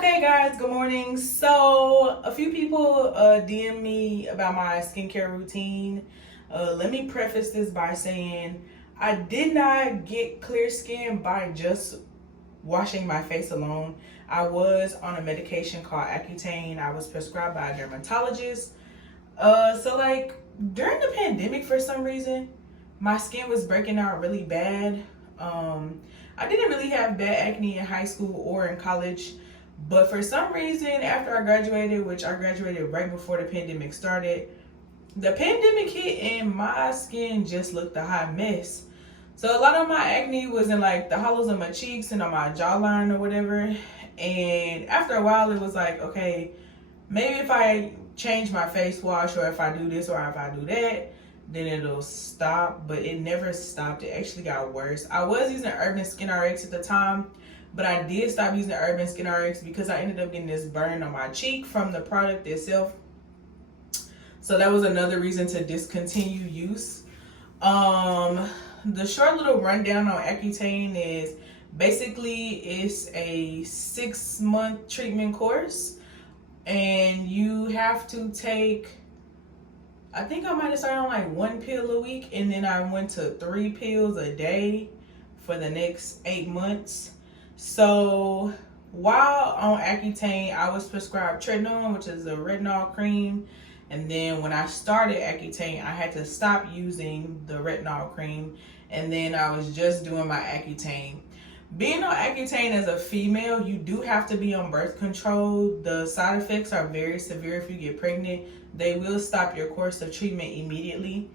Okay guys, good morning. So a few people DM me about my skincare routine. Let me preface this by saying I did not get clear skin by just washing my face alone. I was on a medication called accutane. I was prescribed by a dermatologist. So like during the pandemic, for some reason my skin was breaking out really bad. I didn't really have bad acne in high school or in college. But for some reason, after I graduated, which I graduated right before the pandemic started, the pandemic hit and my skin just looked a hot mess. So a lot of my acne was in like the hollows of my cheeks and on my jawline or whatever. And after a while, it was like, okay, maybe if I change my face wash or if I do this or if I do that, then it'll stop. But it never stopped. It actually got worse. I was using Urban Skin RX at the time, but I did stop using the Urban Skin RX because I ended up getting this burn on my cheek from the product itself. So that was another reason to discontinue use. The short little rundown on Accutane is basically it's a 6-month treatment course. And you have to take, I think I might have started on like 1 pill a week. And then I went to 3 pills a day for the next 8 months. So while on Accutane, I was prescribed tretinoin, which is a retinol cream. And then when I started Accutane, I had to stop using the retinol cream. And then I was just doing my Accutane. Being on Accutane as a female, you do have to be on birth control. The side effects are very severe if you get pregnant. They will stop your course of treatment immediately.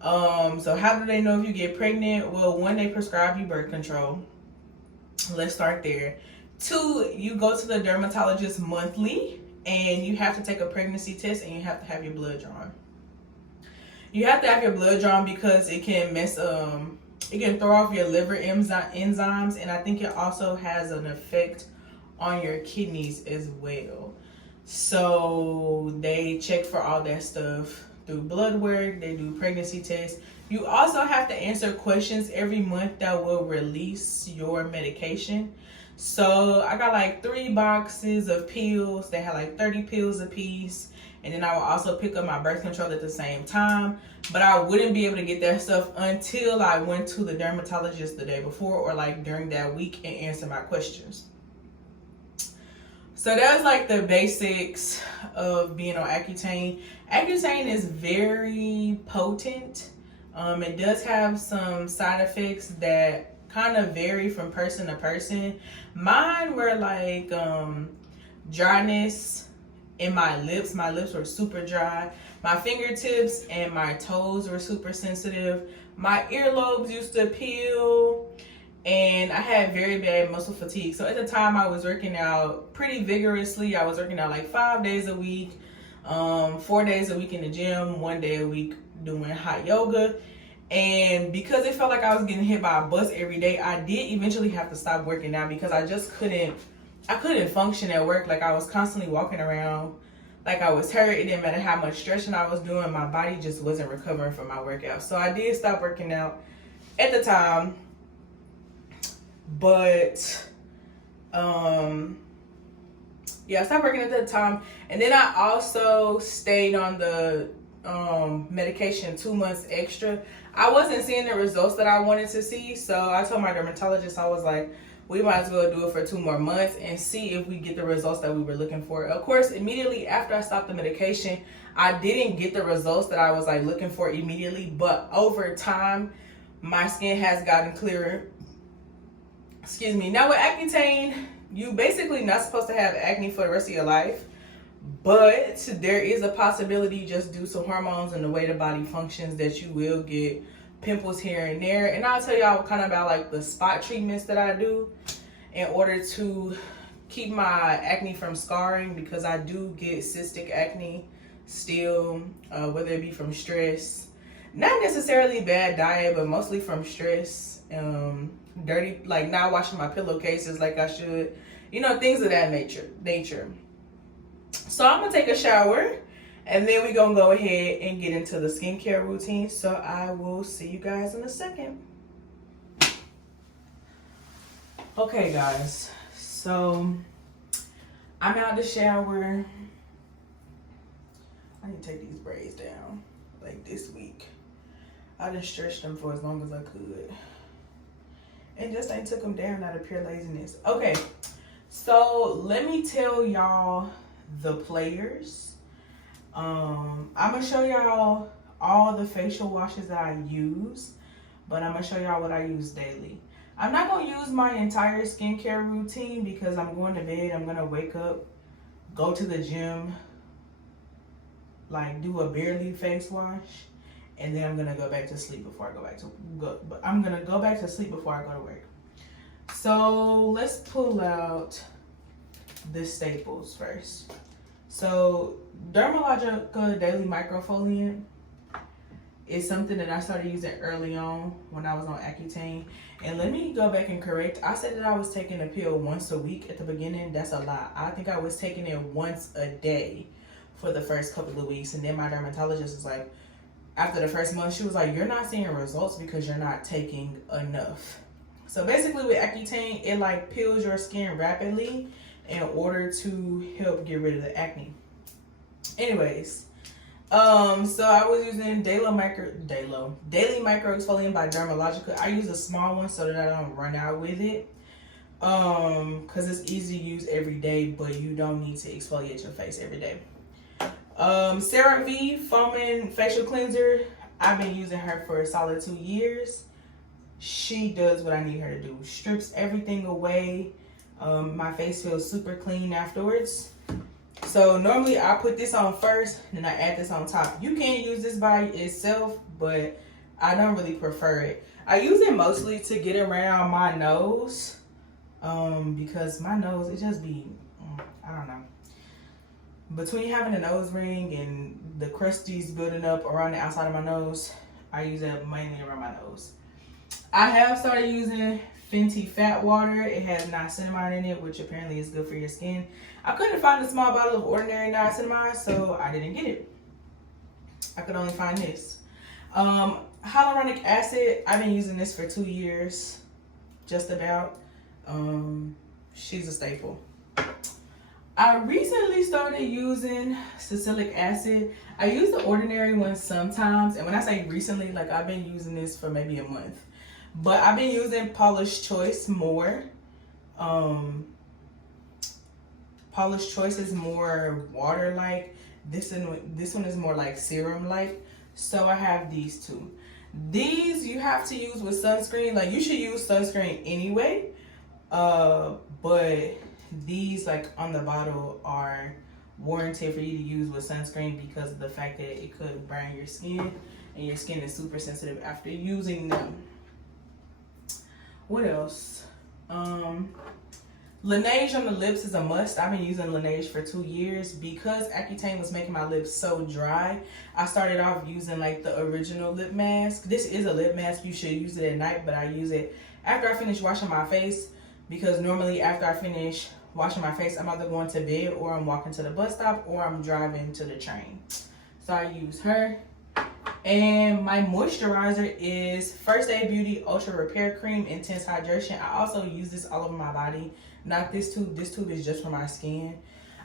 So how do they know if you get pregnant? Well, one, they prescribe you birth control. Let's start there. 2, you go to the dermatologist monthly and you have to take a pregnancy test and you have to have your blood drawn. You have to have your blood drawn because it can it can throw off your liver enzymes, and I think it also has an effect on your kidneys as well. So they check for all that stuff through blood work. They do pregnancy tests. You also have to answer questions every month that will release your medication. So I got like 3 boxes of pills. They had like 30 pills a piece. And then I will also pick up my birth control at the same time. But I wouldn't be able to get that stuff until I went to the dermatologist the day before or like during that week and answer my questions. So that's like the basics of being on Accutane. Accutane is very potent. It does have some side effects that kind of vary from person to person. Mine were like dryness in my lips. My lips were super dry. My fingertips and my toes were super sensitive. My earlobes used to peel. And I had very bad muscle fatigue. So at the time I was working out pretty vigorously. I was working out like 5 days a week, 4 days a week in the gym, 1 day a week doing hot yoga. And because it felt like I was getting hit by a bus every day, I did eventually have to stop working out because I just couldn't function at work. Like I was constantly walking around like I was hurt. It didn't matter how much stretching I was doing. My body just wasn't recovering from my workout. So I did stop working out at the time. But yeah, I stopped working at that time. And then I also stayed on the medication 2 months extra. I wasn't seeing the results that I wanted to see, so I told my dermatologist, I was like, we might as well do it for 2 more months and see if we get the results that we were looking for. Of course, immediately after I stopped the medication, I didn't get the results that I was like looking for immediately, but over time my skin has gotten clearer. Excuse me. Now with Accutane, you basically not supposed to have acne for the rest of your life, but there is a possibility just due to hormones and the way the body functions that you will get pimples here and there. And I'll tell y'all kind of about like the spot treatments that I do in order to keep my acne from scarring, because I do get cystic acne still, whether it be from stress, not necessarily bad diet, but mostly from stress, dirty, like not washing my pillowcases like I should, you know, things of that nature. So I'm gonna take a shower and then we're gonna go ahead and get into the skincare routine. So I will see you guys in a second. Okay guys, so I'm out the shower. I need to take these braids down like this week. I just stretched them for as long as I could. And just ain't took them down out of pure laziness. Okay, so let me tell y'all the players. I'm gonna show y'all all the facial washes that I use, but I'm gonna show y'all what I use daily. I'm not gonna use my entire skincare routine because I'm going to bed. I'm gonna wake up, go to the gym, like do a barely face wash, and then I'm gonna go back to sleep before I go back to but I'm gonna go back to sleep before I go to work. So let's pull out the staples first. So Dermalogica Daily Microfoliant is something that I started using early on when I was on Accutane. And let me go back and correct. I said that I was taking a pill once a week at the beginning. That's a lie. I think I was taking it once a day for the first couple of weeks. And then my dermatologist was like, after the first month, she was like, you're not seeing results because you're not taking enough. So basically with Accutane, it like peels your skin rapidly in order to help get rid of the acne. Anyways, so I was using Daily Micro Exfoliant by Dermalogica. I use a small one so that I don't run out with it. Cause it's easy to use every day, but you don't need to exfoliate your face every day. CeraVe Foaming Facial Cleanser. I've been using her for a solid 2 years. She does what I need her to do. Strips everything away. My face feels super clean afterwards. So normally I put this on first, then I add this on top. You can use this by itself, but I don't really prefer it. I use it mostly to get around my nose, because my nose, it just be, I don't know. Between having a nose ring and the crusties building up around the outside of my nose, I use it mainly around my nose. I have started using Fenty Fat Water. It has niacinamide in it, which apparently is good for your skin. I couldn't find a small bottle of ordinary niacinamide, so I didn't get it. I could only find this. Hyaluronic acid, I've been using this for 2 years, just about. She's a staple. I recently started using Salicylic Acid. I use the ordinary one sometimes, and when I say recently, like I've been using this for maybe a month. But I've been using Paula's Choice more. Paula's Choice is more water-like. This one is more like serum-like. So I have these two. These you have to use with sunscreen. Like you should use sunscreen anyway. But these, like on the bottle, are warranted for you to use with sunscreen because of the fact that it could burn your skin, and your skin is super sensitive after using them. What else? Laneige on the lips is a must. I've been using Laneige for 2 years because Accutane was making my lips so dry. I started off using like the original lip mask. This is a lip mask. You should use it at night, but I use it after I finish washing my face, because normally after I finish washing my face, I'm either going to bed or I'm walking to the bus stop or I'm driving to the train. So I use her. And my moisturizer is First Aid Beauty Ultra Repair Cream Intense Hydration. I also use this all over my body. Not this tube. This tube is just for my skin.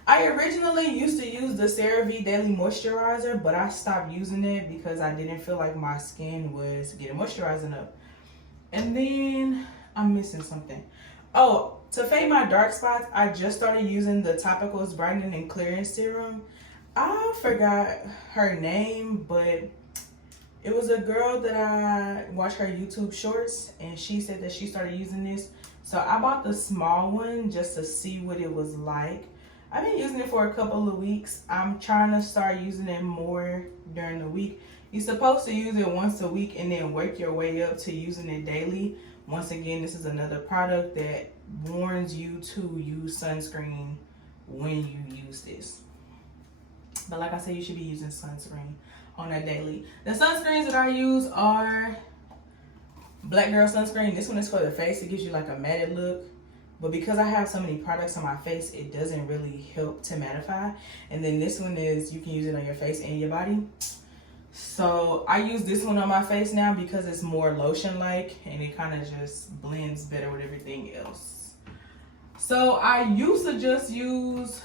I originally used to use the CeraVe Daily Moisturizer, but I stopped using it because I didn't feel like my skin was getting moisturized enough. And then I'm missing something. Oh, to fade my dark spots, I just started using the Topicals Brightening and Clearing Serum. I forgot her name, but it was a girl that I watched her YouTube shorts, and she said that she started using this. So I bought the small one just to see what it was like. I've been using it for a couple of weeks. I'm trying to start using it more during the week. You're supposed to use it once a week and then work your way up to using it daily. Once again, this is another product that warns you to use sunscreen when you use this. But like I said, you should be using sunscreen on a daily. The sunscreens that I use are Black Girl Sunscreen. This one is for the face. It gives you like a matted look. But because I have so many products on my face, it doesn't really help to mattify. And then this one is, you can use it on your face and your body. So I use this one on my face now because it's more lotion-like and it kind of just blends better with everything else. So I used to just use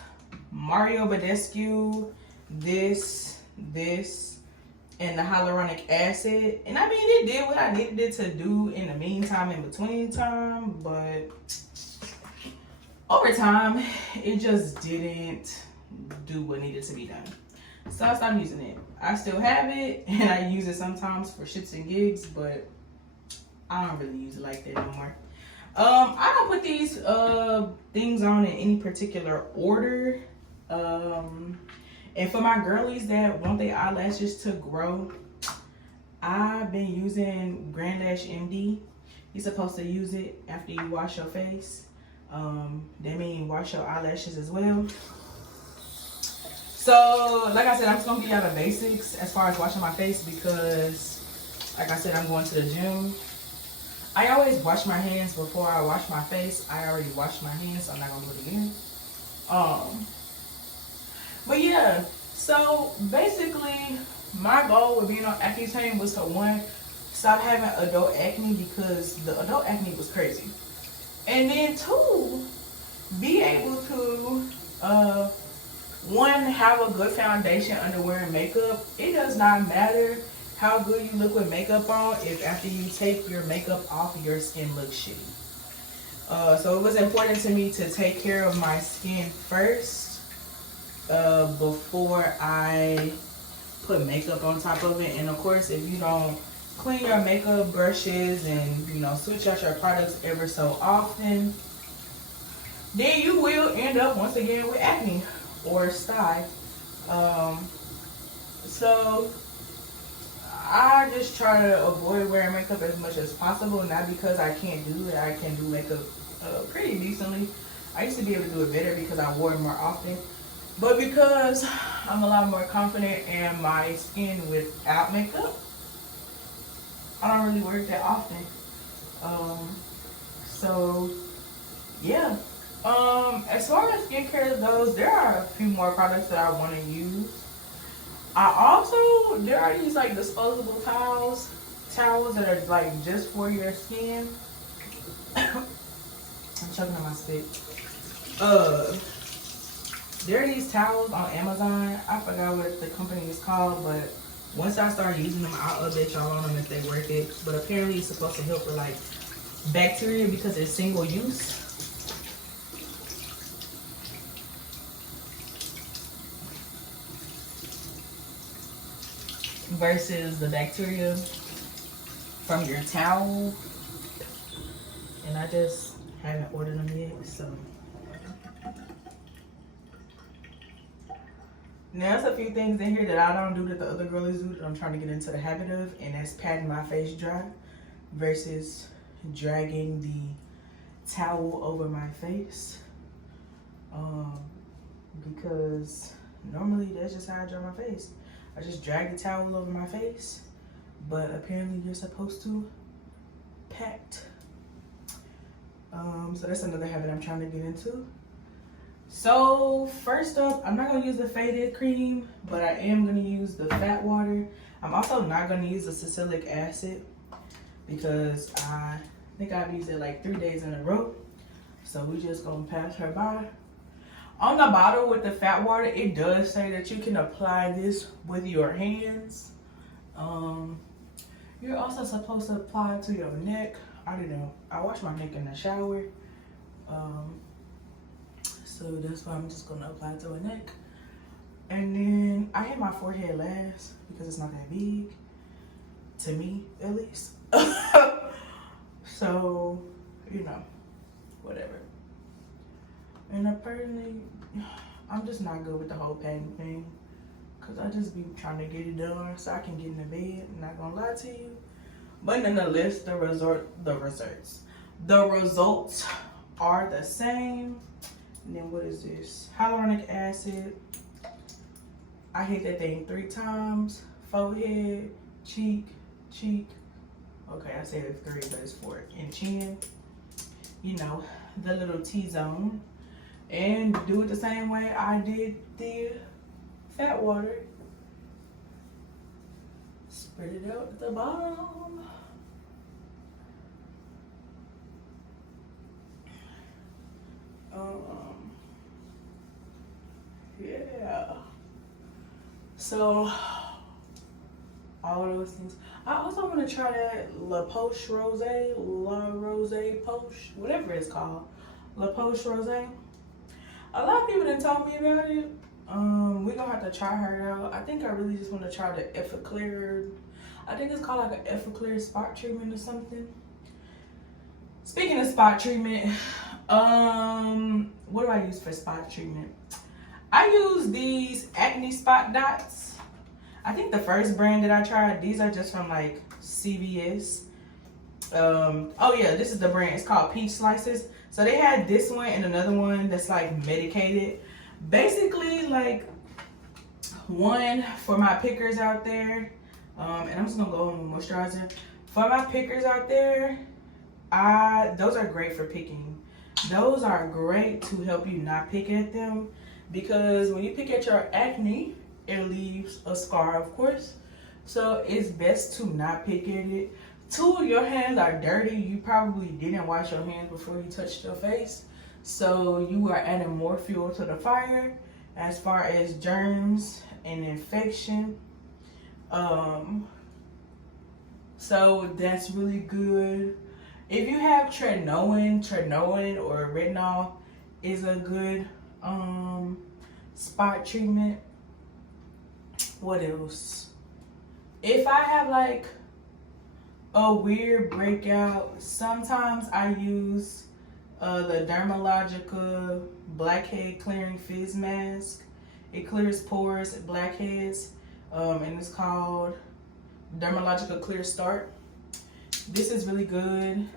Mario Badescu, this, and the hyaluronic acid. And I mean, it did what I needed it to do in the meantime, in between time. But over time, it just didn't do what needed to be done. So I stopped using it. I still have it, and I use it sometimes for shits and gigs, but I don't really use it like that no more. I don't put these things on in any particular order. And for my girlies that want their eyelashes to grow, I've been using Grand Lash MD. You're supposed to use it after you wash your face. That means wash your eyelashes as well. So, like I said, I'm just gonna give y'all the basics as far as washing my face because, like I said, I'm going to the gym. I always wash my hands before I wash my face. I already washed my hands, so I'm not gonna do it again. But yeah, so basically, my goal with being on Accutane was to, one, stop having adult acne because the adult acne was crazy. And then two, be able to, one, have a good foundation under wearing makeup. It does not matter how good you look with makeup on if after you take your makeup off, your skin looks shitty. So it was important to me to take care of my skin first before I put makeup on top of it. And of course, if you don't clean your makeup brushes and, you know, switch out your products ever so often, then you will end up once again with acne or sty. So I just try to avoid wearing makeup as much as possible, not because I can't do it. I can do makeup pretty decently. I used to be able to do it better because I wore it more often, but because I'm a lot more confident in my skin without makeup, I don't really wear it that often. So yeah. As far as skincare goes, there are a few more products that I want to use. There are these like disposable towels that are like just for your skin. I'm choking on my spit. There are these towels on Amazon. I forgot what the company is called, but once I start using them, I'll update y'all on them if they worth it. But apparently it's supposed to help with like bacteria because it's single use. Versus the bacteria from your towel. And I just haven't ordered them yet, so. Now, there's a few things in here that I don't do that the other girlies do that I'm trying to get into the habit of, and that's patting my face dry versus dragging the towel over my face. Because normally that's just how I dry my face. I just drag the towel over my face, but apparently you're supposed to pat. So that's another habit I'm trying to get into. So first up, I'm not gonna use the faded cream, but I am gonna use the fat water. I'm also not gonna use the salicylic acid because I think I've used it like 3 days in a row. So we just gonna pass her by. On the bottle with the fat water, it does say that you can apply this with your hands. You're also supposed to apply it to your neck. I don't know. I wash my neck in the shower. So that's why I'm just gonna apply it to my neck. And then I hit my forehead last because it's not that big. To me, at least. So, you know, whatever. And apparently, I'm just not good with the whole pain thing. Because I just be trying to get it done so I can get in the bed. I'm not going to lie to you. But nonetheless, the results are the same. And then what is this? Hyaluronic acid. I hit that thing 3 times. Forehead, cheek. Okay, I said 3, but it's 4. And chin. You know, the little T-zone. And do it the same way I did the fat water. Spread it out at the bottom. Yeah. So all of those things. I also want to try that La Poche Poche, whatever it's called. La Poche Rose. A lot of people done told me about it. We're gonna have to try her out. I think I really just want to try the Effaclear. I think it's called like an Effaclear spot treatment or something. Speaking of spot treatment, what do I use for spot treatment? I use these acne spot dots. I think the first brand that I tried, these are just from like CVS. Oh yeah, this is the brand. It's called Peach Slices. So they had this one and another one that's like medicated. Basically like one for my pickers out there. And I'm just gonna go in with moisturizer. For my pickers out there, those are great for picking. Those are great to help you not pick at them, because when you pick at your acne, it leaves a scar, of course. So it's best to not pick at it. Two, your hands are dirty. You probably didn't wash your hands before you touched your face. So you are adding more fuel to the fire as far as germs and infection. So that's really good. If you have tretinoin or retinol is a good spot treatment. What else? If I have like a weird breakout, sometimes I use the Dermalogica blackhead clearing fizz mask. It clears pores, blackheads, and it's called Dermalogica Clear Start. This is really good.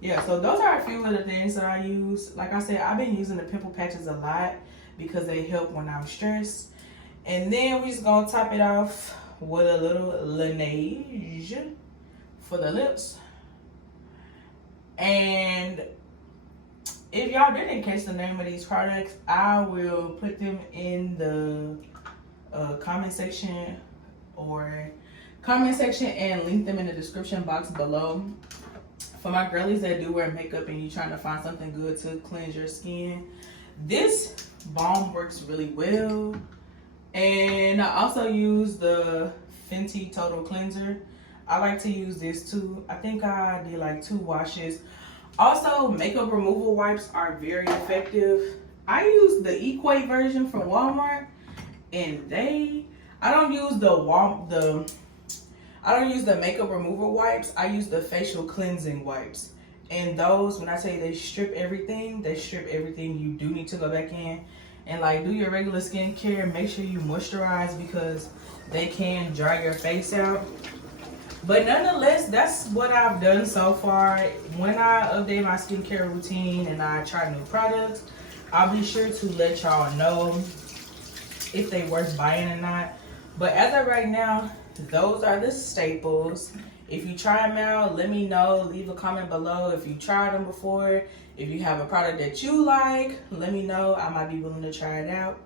Yeah, so those are a few of the things that I use. Like I said, I've been using the pimple patches a lot because they help when I'm stressed. And then we just gonna top it off with a little Laneige for the lips. And if y'all didn't catch the name of these products, I will put them in the comment section and link them in the description box below. For my girlies that do wear makeup and you're trying to find something good to cleanse your skin, this balm works really well. And I also use the Fenty Total Cleanser. I like to use this too. I think I did like 2 washes. Also, makeup removal wipes are very effective. I use the Equate version from Walmart, and I don't use the makeup removal wipes. I use the facial cleansing wipes. And those, when I say they strip everything, you do need to go back in and like do your regular skincare. Make sure you moisturize because they can dry your face out. But nonetheless, that's what I've done so far. When I update my skincare routine and I try new products, I'll be sure to let y'all know if they worth buying or not. But as of right now, those are the staples. If you try them out, let me know. Leave a comment below if you tried them before. If you have a product that you like, let me know. I might be willing to try it out.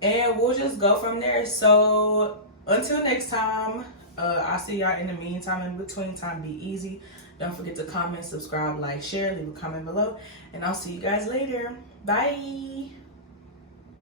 And we'll just go from there. So until next time, I'll see y'all in the meantime. In between time, be easy. Don't forget to comment, subscribe, like, share, leave a comment below. And I'll see you guys later. Bye.